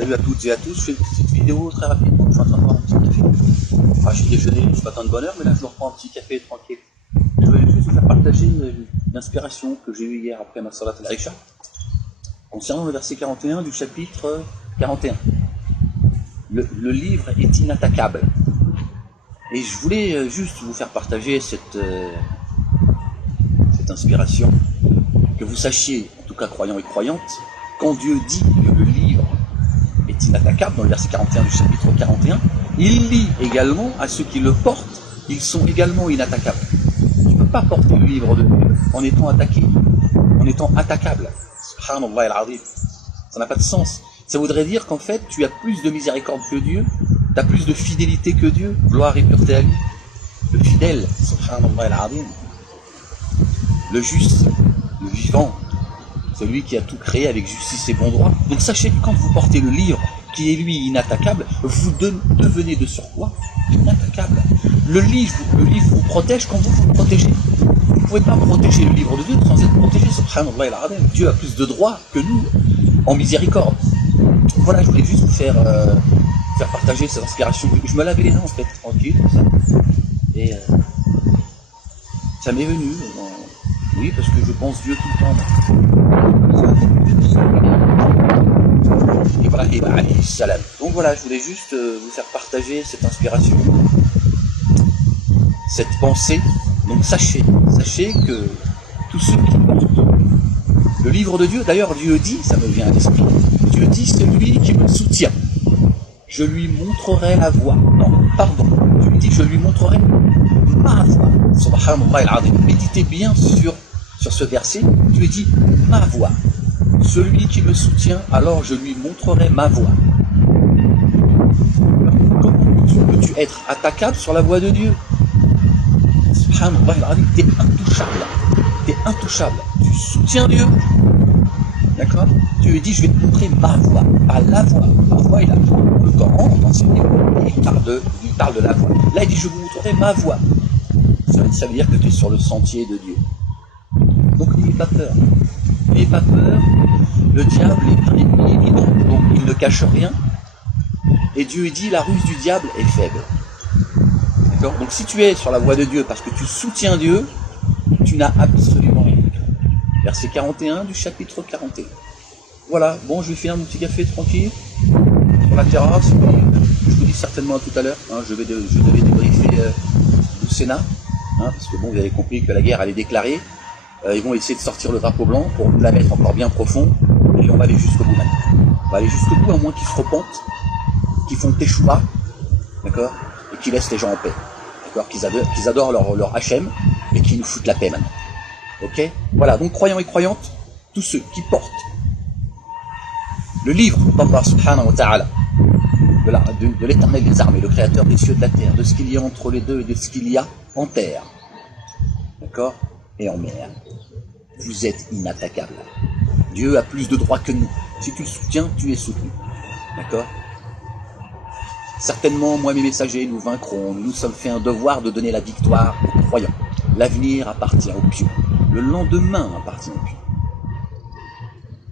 Salut à toutes et à tous, je fais une petite vidéo très rapidement, je suis en train de boire un petit café. Enfin, j'ai déjeuné, je suis pas tant de bonne heure, mais là je me reprends un petit café tranquille. Je voulais juste vous faire partager l'inspiration que j'ai eue hier après ma salat al-Aïcha, concernant le verset 41 du chapitre 41. Le livre est inattaquable. Et je voulais juste vous faire partager cette inspiration, que vous sachiez, en tout cas croyants et croyantes, quand Dieu dit que le livre est inattaquable, dans le verset 41 du chapitre 41, il lit également à ceux qui le portent, ils sont également inattaquables. Tu ne peux pas porter le livre de Dieu en étant attaqué, en étant attaquable. Subhanallah al-Azim. Ça n'a pas de sens. Ça voudrait dire qu'en fait, tu as plus de miséricorde que Dieu, tu as plus de fidélité que Dieu, gloire et pureté à lui. Le fidèle, Subhanallah al-Azim. Le juste, le vivant, celui qui a tout créé avec justice et bon droit. Donc sachez que quand vous portez le livre, qui est lui inattaquable, vous devenez de surcroît inattaquable. Le livre vous protège quand vous vous protégez. Vous ne pouvez pas protéger le livre de Dieu sans être protégé, subhanallah al-Azim. Dieu a plus de droits que nous en miséricorde. Voilà, je voulais juste vous faire partager cette inspiration. Je me lavais les mains en fait, tranquille, comme ça. Et ça m'est venu. Oui, parce que je pense Dieu tout le temps. Ibrahim alayhi salam. Donc voilà, je voulais juste vous faire partager cette inspiration, cette pensée. Donc sachez que tous ceux qui portent le livre de Dieu, d'ailleurs Dieu dit, ça me vient à l'esprit, Dieu dit celui qui me soutient, je lui montrerai la voie. Non, pardon, Dieu dit je lui montrerai ma voie. Subhanallah al-Azim. Méditez bien sur ce verset, Dieu dit ma voie. Celui qui me soutient, alors je lui montrerai ma voie. Comment peux-tu être attaquable sur la voie de Dieu? Subhanallah al-Azim, t'es intouchable. T'es intouchable. Tu soutiens Dieu. D'accord? Dieu dit je vais te montrer ma voie, pas la voie. La voie, il a le Coran, dans ses livres, il parle de la voie. Là, il dit je vous montrerai ma voie. Ça veut dire que tu es sur le sentier de Dieu. Donc n'ayez pas peur. N'ayez pas peur. Le diable est un ennemi évident, donc il ne cache rien. Et Dieu dit la ruse du diable est faible. D'accord? Donc si tu es sur la voie de Dieu parce que tu soutiens Dieu, tu n'as absolument rien. Verset 41 du chapitre 41. Voilà, bon, je vais finir mon petit café tranquille sur la terrasse. Je vous dis certainement à tout à l'heure. Hein, je devais débriefer le Sénat, hein, parce que bon, vous avez compris que la guerre allait déclarer. Ils vont essayer de sortir le drapeau blanc pour nous la mettre encore bien profond, et on va aller jusqu'au bout maintenant. On va aller jusqu'au bout, à moins qu'ils se repentent, qu'ils font teshuva, d'accord, et qu'ils laissent les gens en paix, d'accord, qu'ils adorent leur HM, et qu'ils nous foutent la paix maintenant. Ok? Voilà, donc croyants et croyantes, tous ceux qui portent le livre d'Allah subhanahu wa ta'ala, de l'éternel des armées, le créateur des cieux et de la terre, de ce qu'il y a entre les deux et de ce qu'il y a en terre, d'accord, et en mer. Vous êtes inattaquable. Dieu a plus de droits que nous. Si tu le soutiens, tu es soutenu. D'accord? Certainement, moi et mes messagers, nous vaincrons. Nous nous sommes fait un devoir de donner la victoire aux croyants. L'avenir appartient aux pieux. Le lendemain appartient aux pieux.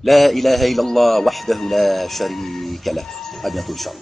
La ilaha illallah wahdahu la sharika lah. À bientôt, Inch'Allah.